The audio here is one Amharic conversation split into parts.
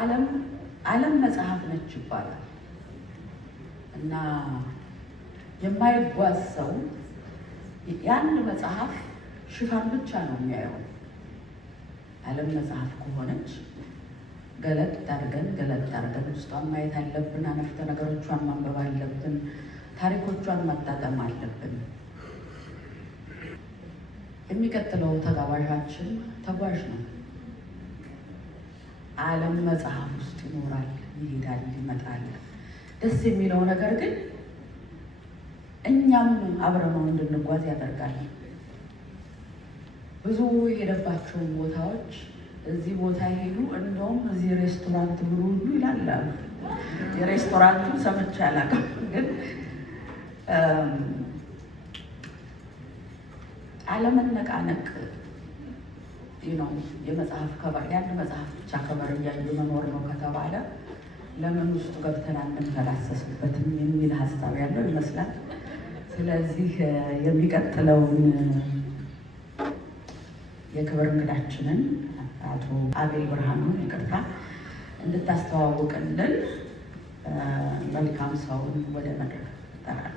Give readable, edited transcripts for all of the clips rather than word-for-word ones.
ዓለም መጽሐፍ ነች ይባላል እና የማይጓዝ ሰው የአንድ መጽሐፍ ሽፋን ብቻ ነው የሚያየው። ዓለም መጽሐፍ ከሆነች ገለጥ አድርገን ውስጧን ማየት አለብን። አረፍተ ነገሮቿን ማንበብ አለብን። ታሪኮቿን ማጣጣም አለብን። የሚቀጥለው ተጋባዣችን ተጓዥ ነው። ዓለም መጽሐፍ ውስጥ ይኖራል፣ ይሄዳል፣ ይመጣል። ደስ የሚለው ነገር ግን እኛም አብረነው እንድንጓዝ ያደርጋል። ብዙ የሄደባቸውን ቦታዎች እዚህ ቦታ ሄዱ፣ እንደውም እዚህ ሬስቶራንት ብሉ ሁሉ ይላል። የሬስቶራንቱን ሰምቼ አላውቅም፣ ግን አለመነቃነቅ ነው። የመጽሐፍ ከበር የአንድ መጽሐፍ ብቻ ከበር እያዩ መኖር ነው ከተባለ ለምን ውስጡ ገብተን አንፈላሰስበትም የሚል ሀሳብ ያለው ይመስላል። ስለዚህ የሚቀጥለውን የክብር እንግዳችንን አቶ አቤል ብርሃኑን ይቅርታ እንድታስተዋውቅልን መልካም ሰውን ወደ መድረክ ይጠራል።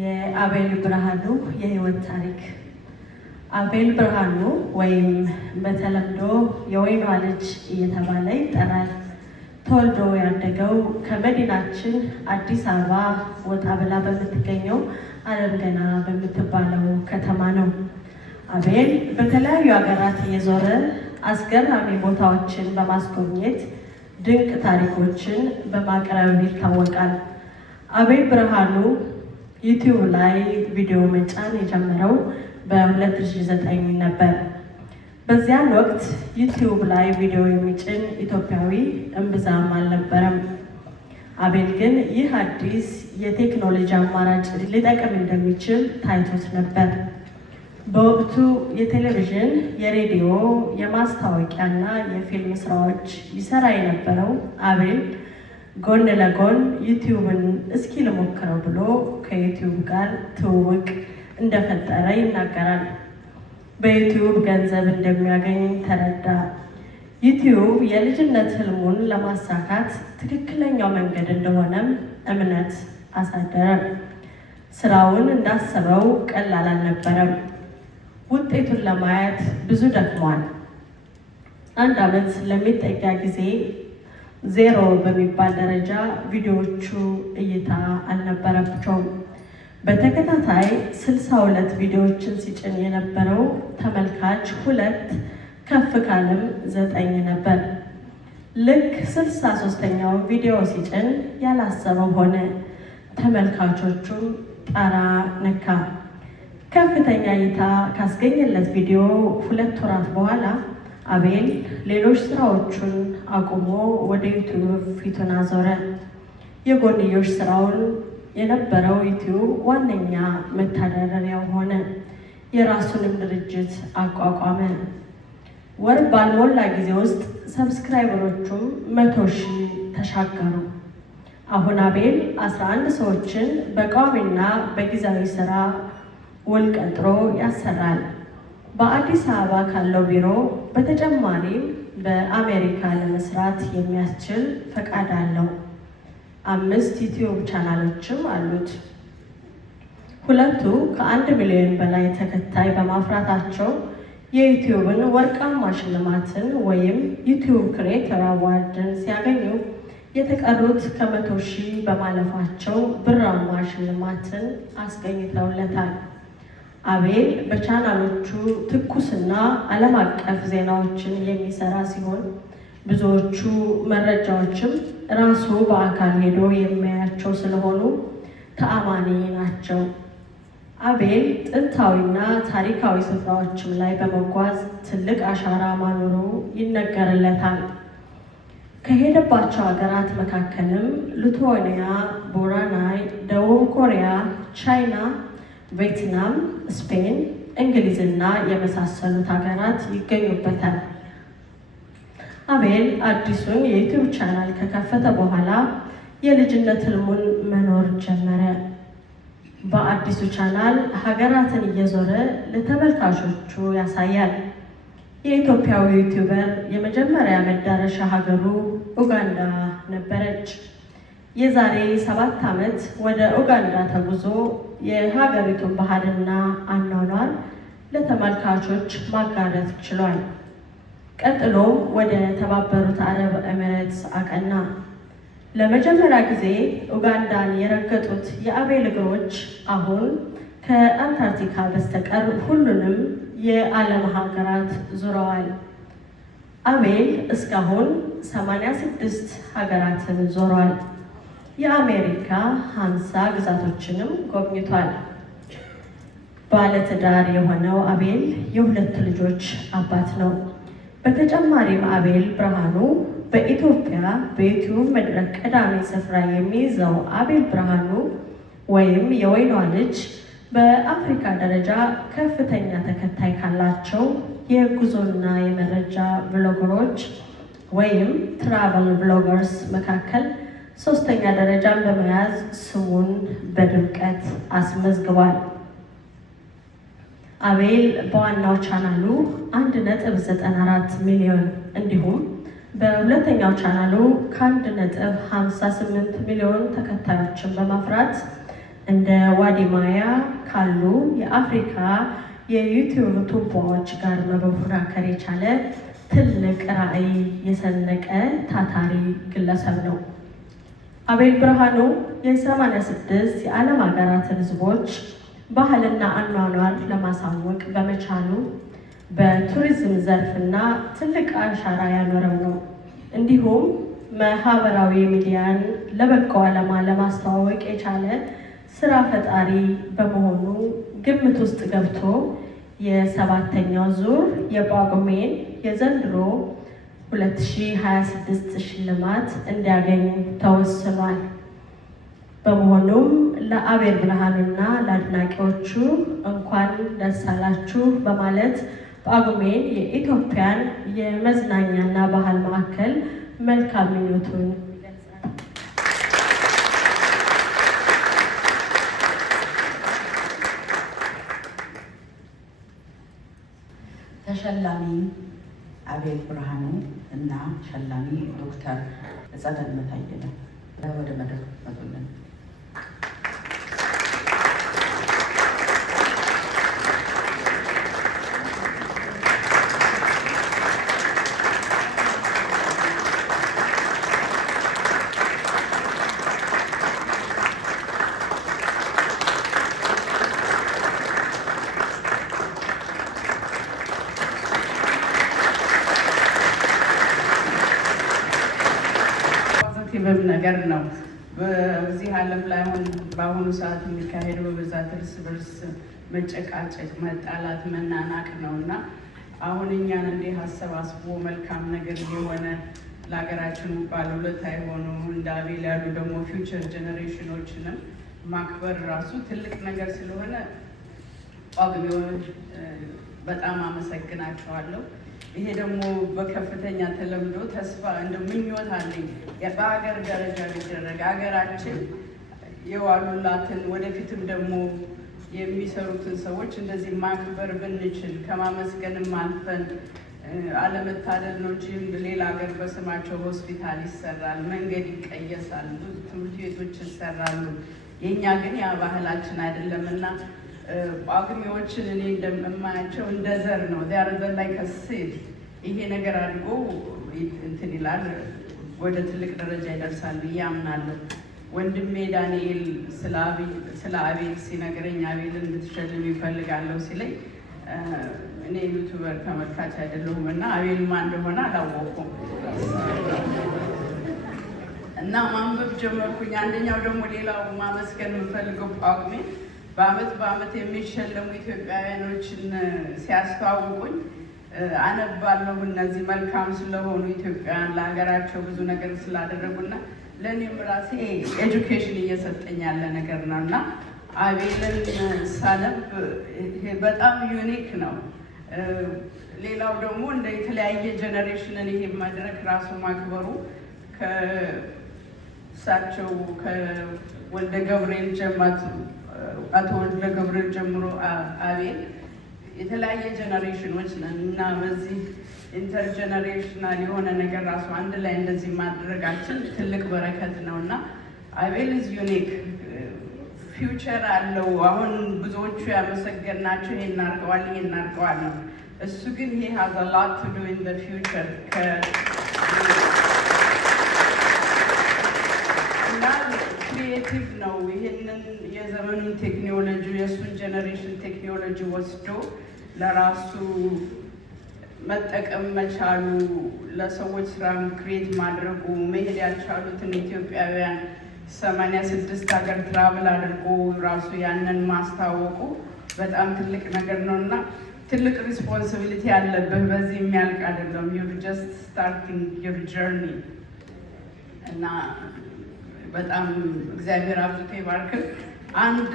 የአቤል ብርሃኑ የህይወት ታሪክ። አቤል ብርሃኑ ወይም በተለምዶ የወይኗ ልጅ እየተባለ ይጠራል። ተወልዶ ያደገው ከመዲናችን አዲስ አበባ ወጣ ብላ በምትገኘው ዓለም ገና በምትባለው ከተማ ነው። አቤል በተለያዩ ሀገራት እየዞረ አስገራሚ ቦታዎችን በማስጎብኘት ድንቅ ታሪኮችን በማቅረብ ይታወቃል። አቤል ብርሃኑ ዩቲዩብ ላይ ቪዲዮ መጫን የጀመረው በ2009 ነበር። በዚያን ወቅት ዩቲዩብ ላይ ቪዲዮ የሚጭን ኢትዮጵያዊ እምብዛም አልነበረም። አቤል ግን ይህ አዲስ የቴክኖሎጂ አማራጭ ሊጠቅም እንደሚችል ታይቶት ነበር። በወቅቱ የቴሌቪዥን፣ የሬዲዮ፣ የማስታወቂያና የፊልም ስራዎች ይሰራ የነበረው አቤል ጎን ለጎን ዩቲዩብን እስኪ ልሞክረው ብሎ ከዩቲዩብ ጋር ትውውቅ እንደፈጠረ ይናገራል። በዩቲዩብ ገንዘብ እንደሚያገኝ ተረዳ። ዩቲዩብ የልጅነት ህልሙን ለማሳካት ትክክለኛው መንገድ እንደሆነም እምነት አሳደረ። ስራውን እንዳሰበው ቀላል አልነበረም። ውጤቱን ለማየት ብዙ ደክሟል። 1 ዓመት ለሚጠጋ ጊዜ ዜሮ በሚባል ደረጃ ቪዲዮዎቹ እይታ አልነበረባቸውም። በተከታታይ 62 ቪዲዮዎችን ሲጭን የነበረው ተመልካች 2 ከፍ ካለም 9 ነበር። ልክ 63ኛው ቪዲዮ ሲጭን ያላሰበው ሆነ። ተመልካቾቹም ጣራ ነካ። ከፍተኛ እይታ ካስገኘለት ቪዲዮ 2 ወራት በኋላ አቤል ሌሎች ስራዎቹን አቁሞ ወደ ዩቲዩብ ፊቱን አዞረ። የጎንዮሽ ስራውን የነበረው ዩቲዩብ ዋነኛ መተዳደሪያው ሆነ። የራሱንም ድርጅት አቋቋመ። ወር ባልሞላ ጊዜ ውስጥ ሰብስክራይበሮቹም 100,000 ተሻገሩ። አሁን አቤል 11 ሰዎችን በቋሚና በጊዜያዊ ስራ ውል ቀጥሮ ያሰራል። በአዲስ አበባ ካለው ቢሮ በተጨማሪም በአሜሪካ ለመስራት የሚያስችል ፈቃድ አለው። 5 ዩቲዩብ ቻናሎችም አሉት። 2ቱ ከ1 ሚሊዮን በላይ ተከታይ በማፍራታቸው የዩቲዩብን ወርቃማ ሽልማትን ወይም ዩቲዩብ ክሬተር አዋርድን ሲያገኙ፣ የተቀሩት ከ100,000 በማለፋቸው ብራማ ሽልማትን አስገኝተውለታል። አቤል በቻናሎቹ ትኩስና ዓለም አቀፍ ዜናዎችን የሚሰራ ሲሆን ብዙዎቹ መረጃዎችም ራሱ በአካል ሄዶ የሚያያቸው ስለሆኑ ተአማኒ ናቸው። አቤል ጥንታዊና ታሪካዊ ስፍራዎችም ላይ በመጓዝ ትልቅ አሻራ ማኖሩ ይነገርለታል። ከሄደባቸው ሀገራት መካከልም ሊቱዌኒያ፣ ብሩናይ፣ ደቡብ ኮሪያ፣ ቻይና፣ ቪየትናም፣ ስፔን፣ እንግሊዝና የመሳሰሉት ሀገራት ይገኙበታል። አቤል አዲሱን የዩቲዩብ ቻናል ከከፈተ በኋላ የልጅነት ህልሙን መኖር ጀመረ። በአዲሱ ቻናል ሀገራትን እየዞረ ለተመልካቾቹ ያሳያል። የኢትዮጵያዊ ዩቲዩበር የመጀመሪያ መዳረሻ ሀገሩ ኡጋንዳ ነበረች። የዛሬ 7 ዓመት ወደ ኡጋንዳ ተጉዞ የሀገሪቱን ባህልና አኗኗር ለተመልካቾች ማጋራት ችሏል። ቀጥሎ ወደ ተባበሩት አረብ ኤሚሬትስ አቀና። ለመጀመሪያ ጊዜ ኡጋንዳን የረገጡት የአቤል እግሮች አሁን ከአንታርክቲካ በስተቀር ሁሉንም የዓለም ሀገራት ዙረዋል። አቤል እስካሁን 86 ሀገራትን ዞሯል። የአሜሪካ 50 ግዛቶችንም ጎብኝቷል። ባለትዳር የሆነው አቤል የ2 ልጆች አባት ነው። በተጨማሪም አቤል ብርሃኑ በኢትዮጵያ በዩቲዩብ መድረክ ቀዳሚ ስፍራ የሚይዘው አቤል ብርሃኑ ወይም የወይኗ ልጅ በአፍሪካ ደረጃ ከፍተኛ ተከታይ ካላቸው የጉዞና የመረጃ ብሎገሮች ወይም ትራቨል ብሎገርስ መካከል 3ኛ ደረጃን በመያዝ ስሙን በድምቀት አስመዝግቧል። አቤል በዋናው ቻናሉ 1.94 ሚሊዮን እንዲሁም በሁለተኛው ቻናሉ ከ1.58 ሚሊዮን ተከታዮችን በማፍራት እንደ ዋዲማያ ካሉ የአፍሪካ የዩቲዩብ ቱቦዎች ጋር መፎካከር የቻለ ትልቅ ራዕይ የሰነቀ ታታሪ ግለሰብ ነው። አቤል ብርሃኑ የ86 የዓለም ሀገራትን ሕዝቦች ባህልና አኗኗር ለማሳወቅ በመቻሉ በቱሪዝም ዘርፍና ትልቅ አሻራ ያኖረው ነው። እንዲሁም ማህበራዊ ሚዲያን ለበጎ ዓላማ ለማስተዋወቅ የቻለ ስራ ፈጣሪ በመሆኑ ግምት ውስጥ ገብቶ የ7ኛው ዙር የጳጉሜን የዘንድሮ 2026 ሽልማት እንዲያገኝ ተወስኗል። በመሆኑም ለአቤል ብርሃኑና ለአድናቂዎቹ እንኳን ደስ አላችሁ በማለት ጳጉሜን የኢትዮጵያን የመዝናኛና ባህል ማዕከል መልካም ምኞቱን ይገልጻል። ተሸላሚ አቤል ብርሃኑ እና ሸላሚ ዶክተር ጸደን መታየለ ወደ መድረክ መጡልን። ፖዚቲቭም ነገር ነው። በዚህ ዓለም ላይ አሁን በአሁኑ ሰዓት የሚካሄደው በብዛት እርስ በርስ መጨቃጨቅ፣ መጣላት፣ መናናቅ ነው እና አሁን እኛን እንዲህ አሰባስቦ መልካም ነገር የሆነ ለሀገራችን ባለውለታ የሆኑ እንደ አቤል ያሉ ደግሞ ፊውቸር ጀኔሬሽኖችንም ማክበር ራሱ ትልቅ ነገር ስለሆነ ጳጉሜውን በጣም አመሰግናቸዋለሁ። ይሄ ደግሞ በከፍተኛ ተለምዶ ተስፋ እንደ ምኞት አለኝ በሀገር ደረጃ ሊደረግ ሀገራችን የዋሉላትን ወደፊትም ደግሞ የሚሰሩትን ሰዎች እንደዚህ ማክበር ብንችል ከማመስገንም አልፈን አለመታደል ነው እንጂ ሌላ ሀገር በስማቸው ሆስፒታል ይሰራል፣ መንገድ ይቀየሳል፣ ብዙ ትምህርት ቤቶች ይሰራሉ። የእኛ ግን ያ ባህላችን አይደለም እና ጳጉሜዎችን እኔ እንደማያቸው እንደ ዘር ነው ዚያርዘን ላይ ከስል ይሄ ነገር አድጎ እንትን ይላል ወደ ትልቅ ደረጃ ይደርሳል ብዬ አምናለሁ። ወንድሜ ዳንኤል ስለ አቤል ሲነግረኝ አቤልን እንድትሸልም ይፈልጋለሁ ሲለኝ እኔ ዩቱበር ተመልካች አይደለሁም እና አቤል ማን እንደሆነ አላወኩም እና ማንበብ ጀመርኩኝ። አንደኛው ደግሞ ሌላው ማመስገን የምፈልገው ጳጉሜ በአመት የሚሸለሙ ኢትዮጵያውያኖችን ሲያስተዋውቁኝ አነባለሁ። እነዚህ መልካም ስለሆኑ ኢትዮጵያውያን ለሀገራቸው ብዙ ነገር ስላደረጉና ለእኔም ራሴ ኤጁኬሽን እየሰጠኝ ያለ ነገር ነው እና አቤልን ሳነብ በጣም ዩኒክ ነው። ሌላው ደግሞ እንደ የተለያየ ጀኔሬሽንን ይሄ መድረክ ራሱ ማክበሩ ከእሳቸው ከወልደ ገብርኤል ጀማት አቶ ወልደ ገብርኤል ጀምሮ አቤል የተለያየ ጀነሬሽኖች ነን እና በዚህ ኢንተርጀነሬሽናል የሆነ ነገር ራሱ አንድ ላይ እንደዚህ ማድረጋችን ትልቅ በረከት ነው እና አቤል ኢዝ ዩኒክ ፊውቸር አለው። አሁን ብዙዎቹ ያመሰገናቸው ይሄን እናድርገዋል ይሄን እናድርገዋል ነው። እሱ ግን he has a lot to do in the future እና ክሪኤቲቭ ነው። ይህንን የዘመኑን ቴክኖሎጂ የእሱን ጀነሬሽን ቴክኖሎጂ ወስዶ ለራሱ መጠቀም መቻሉ ለሰዎች ስራም ክሬት ማድረጉ መሄድ ያልቻሉትን ኢትዮጵያውያን 86 ሀገር ትራቭል አድርጎ ራሱ ያንን ማስታወቁ በጣም ትልቅ ነገር ነው እና ትልቅ ሪስፖንሲቢሊቲ ያለብህ። በዚህ የሚያልቅ አይደለም። you're just starting your journey እና በጣም እግዚአብሔር አብዝቶ ይባርክህ። አንድ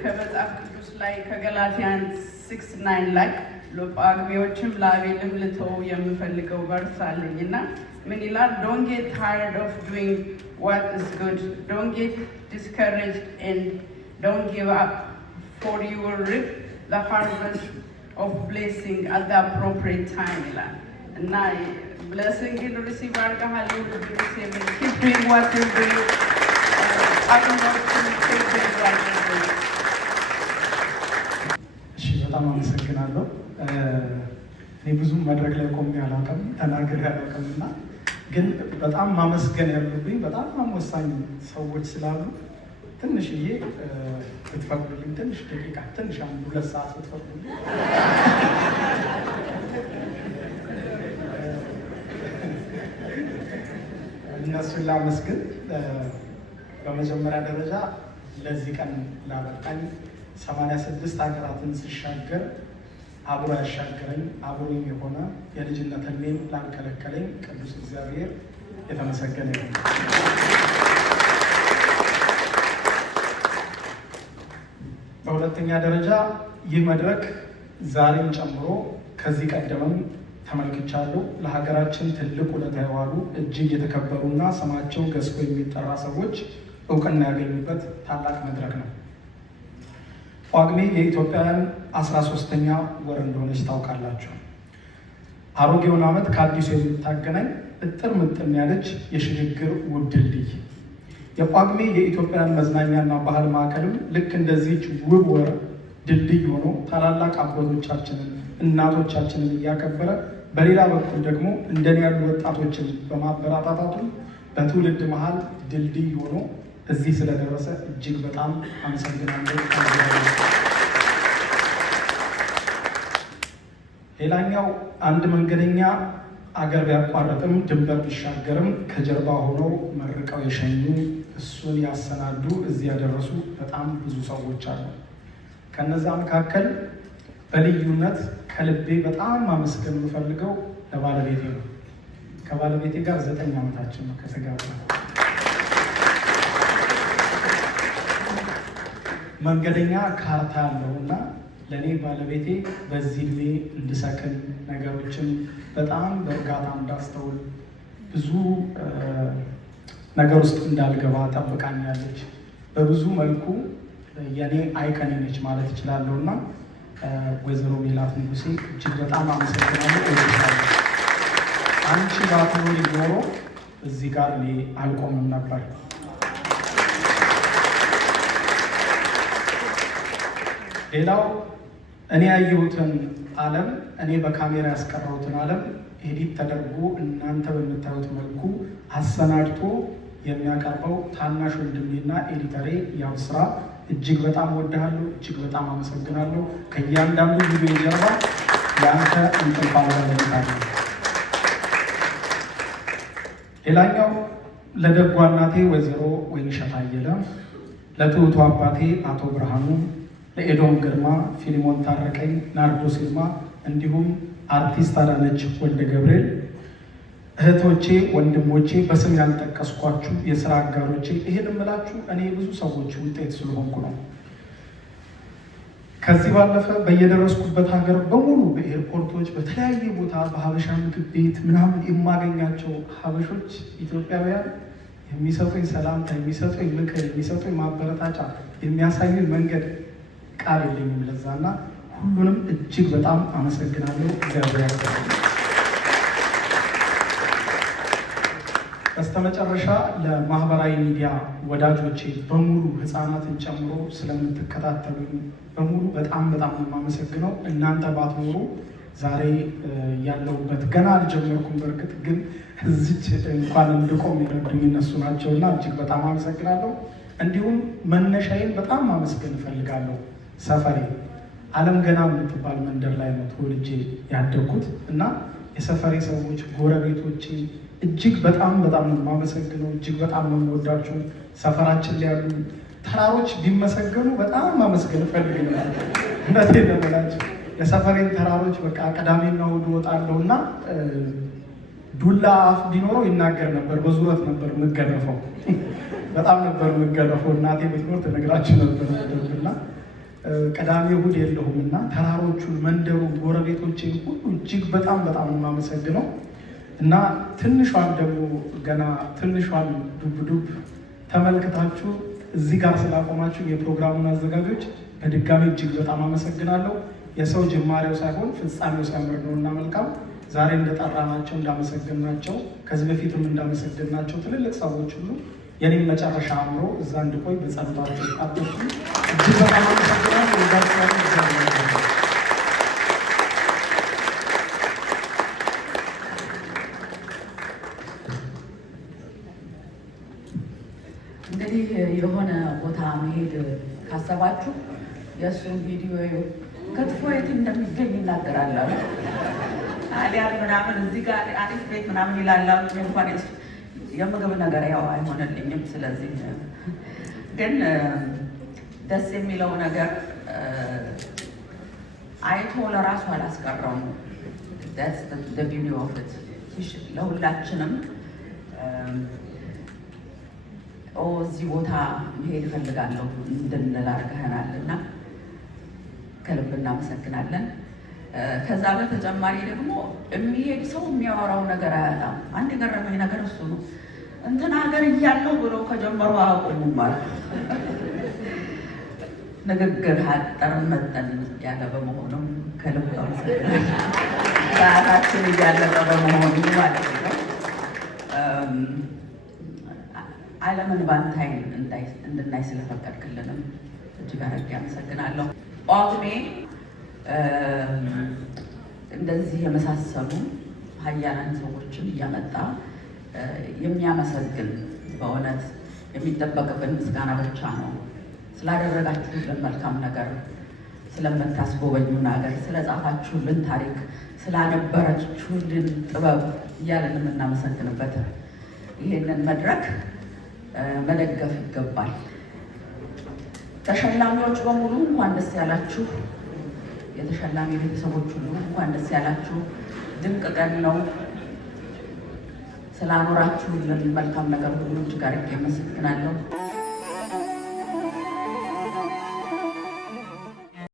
ከመጽሐፍ ቅዱስ ላይ ከገላትያን 6:9 ላይ ለጳጉሜዎችም ለአቤልም ልተው የምፈልገው ቨርስ አለኝ እና ምን ይላል? Don't get tired of doing what is good. Don't get discouraged and don't give up, for you will reap the harvest of blessing at the appropriate time ይላል እና blessing in receive አድርገሃል። you will be receiving. Keep doing what you do. እሺ፣ በጣም አመሰግናለሁ። እኔ ብዙ መድረክ ላይ ቆሜ አላውቅም፣ ተናግሬ አላውቅም እና ግን በጣም ማመስገን ያሉብኝ በጣም ወሳኝ ሰዎች ስላሉ ትንሽዬ ብትፈቅዱልኝ፣ ትንሽ ደቂቃ፣ ትንሽ 1-2 ሰዓት ብትፈቅዱልኝ እነሱን ላመስግን። በመጀመሪያ ደረጃ ለዚህ ቀን ላበቃኝ 86 ሀገራትን ስሻገር አብሮ ያሻገረኝ አብሮኝ የሆነ የልጅነት ዕድሜን ላልከለከለኝ ቅዱስ እግዚአብሔር የተመሰገነ ይሁን። በሁለተኛ ደረጃ ይህ መድረክ ዛሬን ጨምሮ ከዚህ ቀደምም ተመልክቻለሁ። ለሀገራችን ትልቅ ውለታ የዋሉ እጅግ የተከበሩና ስማቸው ገዝፎ የሚጠራ ሰዎች እውቅና ያገኙበት ታላቅ መድረክ ነው። ጳጉሜ የኢትዮጵያውያን 13ኛ ወር እንደሆነች ታውቃላችሁ። አሮጌውን ዓመት ከአዲሱ የምታገናኝ እጥር ምጥን ያለች የሽግግር ውብ ድልድይ። የጳጉሜ የኢትዮጵያውያን መዝናኛና ባህል ማዕከልም ልክ እንደዚች ውብ ወር ድልድይ ሆኖ ታላላቅ አባቶቻችንን እናቶቻችንን እያከበረ በሌላ በኩል ደግሞ እንደኔ ያሉ ወጣቶችን በማበረታታቱ በትውልድ መሀል ድልድይ ሆኖ እዚህ ስለደረሰ እጅግ በጣም አመሰግናለሁ። ሌላኛው አንድ መንገደኛ አገር ቢያቋርጥም ድንበር ቢሻገርም ከጀርባ ሆነው መርቀው የሸኙ እሱን ያሰናዱ እዚህ ያደረሱ በጣም ብዙ ሰዎች አሉ። ከነዛ መካከል በልዩነት ከልቤ በጣም ማመስገን የምፈልገው ለባለቤቴ ነው። ከባለቤቴ ጋር 9 ዓመታችን ነው ከተጋባ። መንገደኛ ካርታ ያለው እና ለእኔ ባለቤቴ በዚህ ዕድሜ እንድሰክን ነገሮችን በጣም በእርጋታ እንዳስተውል ብዙ ነገር ውስጥ እንዳልገባ ጠብቃኛለች። በብዙ መልኩ የኔ አይከኔ ነች ማለት እችላለሁ እና ወይዘሮ ሜላት ንጉሴ እጅግ በጣም አመሰግናለሁ። አንቺ ባትኖሪ ኖሮ እዚህ ጋር እኔ አልቆምም ነበር። ሌላው እኔ ያየሁትን ዓለም እኔ በካሜራ ያስቀረሁትን ዓለም ኤዲት ተደርጎ እናንተ በምታዩት መልኩ አሰናድቶ የሚያቀርበው ታናሽ ወንድሜና ኤዲተሬ ያብስራ እጅግ በጣም ወድሃለሁ፣ እጅግ በጣም አመሰግናለሁ። ከእያንዳንዱ ቪዲዮ ጀርባ የአንተ እንቅልፍ አልባለታለ። ሌላኛው ለደጓ እናቴ ወይዘሮ ወይንሸት አየለ፣ ለትሁቱ አባቴ አቶ ብርሃኑ፣ ለኤዶም ግርማ፣ ፊሊሞን ታረቀኝ፣ ናርዶስ ይልማ እንዲሁም አርቲስት አዳነች ወልደ ገብርኤል፣ እህቶቼ፣ ወንድሞቼ፣ በስም ያልጠቀስኳችሁ የስራ አጋሮቼ፣ ይሄን እምላችሁ እኔ ብዙ ሰዎች ውጤት ስለሆንኩ ነው። ከዚህ ባለፈ በየደረስኩበት ሀገር በሙሉ በኤርፖርቶች፣ በተለያየ ቦታ በሀበሻ ምግብ ቤት ምናምን የማገኛቸው ሀበሾች ኢትዮጵያውያን የሚሰጡኝ ሰላምታ፣ የሚሰጡኝ ምክር፣ የሚሰጡኝ ማበረታቻ፣ የሚያሳዩኝ መንገድ ቃል የለኝም ለዛና ሁሉንም እጅግ በጣም አመሰግናለሁ። እግዚአብሔር ያስፈልግ። በስተመጨረሻ ለማህበራዊ ሚዲያ ወዳጆቼ በሙሉ ህፃናትን ጨምሮ ስለምትከታተሉ በሙሉ በጣም በጣም ነው የማመሰግነው። እናንተ ባትኖሩ ዛሬ ያለሁበት ገና አልጀመርኩም። በእርግጥ ግን እዚች እንኳን እንድቆም የረዱኝ እነሱ ናቸውና እጅግ በጣም አመሰግናለሁ። እንዲሁም መነሻዬን በጣም ማመስገን እፈልጋለሁ። ሰፈሬ ዓለም ገና የምትባል መንደር ላይ ነው ተወልጄ ያደግኩት እና የሰፈሬ ሰዎች ጎረቤቶቼ እጅግ በጣም በጣም ነው የማመሰግነው። እጅግ በጣም ነው የምወዳቸው። ሰፈራችን ላይ ያሉ ተራሮች ቢመሰገኑ በጣም ማመስገን እፈልጋለሁ። እውነቴን ነው የምላቸው። የሰፈሬን ተራሮች በቃ ቅዳሜና እሑድ እወጣለሁ እና ዱላ አፍ ቢኖረው ይናገር ነበር። በዙረት ነበር የምገረፈው። በጣም ነበር የምገረፈው። እናቴ ብትኖር ትነግራችሁ ነበር እና ቅዳሜ እሑድ የለሁም እና ተራሮቹን፣ መንደሩን፣ ጎረቤቶቼን ሁሉ እጅግ በጣም በጣም ነው የማመሰግነው እና ትንሿን ደግሞ ገና ትንሿን ዱብ ዱብ ተመልክታችሁ እዚህ ጋር ስላቆማችሁ የፕሮግራሙን አዘጋጆች በድጋሚ እጅግ በጣም አመሰግናለሁ። የሰው ጅማሬው ሳይሆን ፍጻሜው ሲያምር ነው እና መልካም ዛሬ እንደጠራናቸው እንዳመሰግናቸው ከዚህ በፊትም እንዳመሰግናቸው ትልልቅ ሰዎች ሁሉ የኔም መጨረሻ አምሮ እዛ እንድቆይ በጸሎታችሁ አጥፉ። እጅግ በጣም አመሰግናለሁ። እንግዲህ የሆነ ቦታ መሄድ ካሰባችሁ የእሱን ቪዲዮ ክትፎ የት እንደሚገኝ ይናገራሉ። አሊያም ምናምን እዚህ ጋር አሪፍ ቤት ምናምን ይላላሉ። እንኳን የምግብ ነገር ያው አይሆንልኝም። ስለዚህ ግን ደስ የሚለው ነገር አይቶ ለራሱ አላስቀረውም። ለሁላችንም እዚህ ቦታ መሄድ እፈልጋለሁ እንድንል አድርገኸናል እና ከልብ እናመሰግናለን። ከዛ በተጨማሪ ደግሞ የሚሄድ ሰው የሚያወራው ነገር አያጣም። አንድ የገረመኝ ነገር እሱ ነው። እንትን ሀገር እያለው ብለው ከጀመሩ አያቆሙም ማለት ንግግር አጠር መጠን ያለ በመሆኑም ከልብ አመሰግናለሁ። ሰዓታችን እያለቀ በመሆኑ ማለት ነው። ዓለምን ባንተ ዓይን እንድናይ ስለፈቀድክልንም እጅግ አድርጌ አመሰግናለሁ። ጳጉሜ እንደዚህ የመሳሰሉ ሀያላን ሰዎችን እያመጣ የሚያመሰግን በእውነት የሚጠበቅብን ምስጋና ብቻ ነው። ስላደረጋችሁልን መልካም ነገር፣ ስለምታስጎበኙን ሀገር፣ ስለጻፋችሁልን ታሪክ፣ ስላነበረችሁልን ጥበብ እያለን የምናመሰግንበት ይህንን መድረክ መደገፍ ይገባል። ተሸላሚዎች በሙሉ እንኳን ደስ ያላችሁ። የተሸላሚ ቤተሰቦች ሁሉ እንኳን ደስ ያላችሁ። ድንቅ ቀን ነው። ስላኖራችሁልን መልካም ነገር ሁሉ እጅግ አድርጌ አመሰግናለሁ።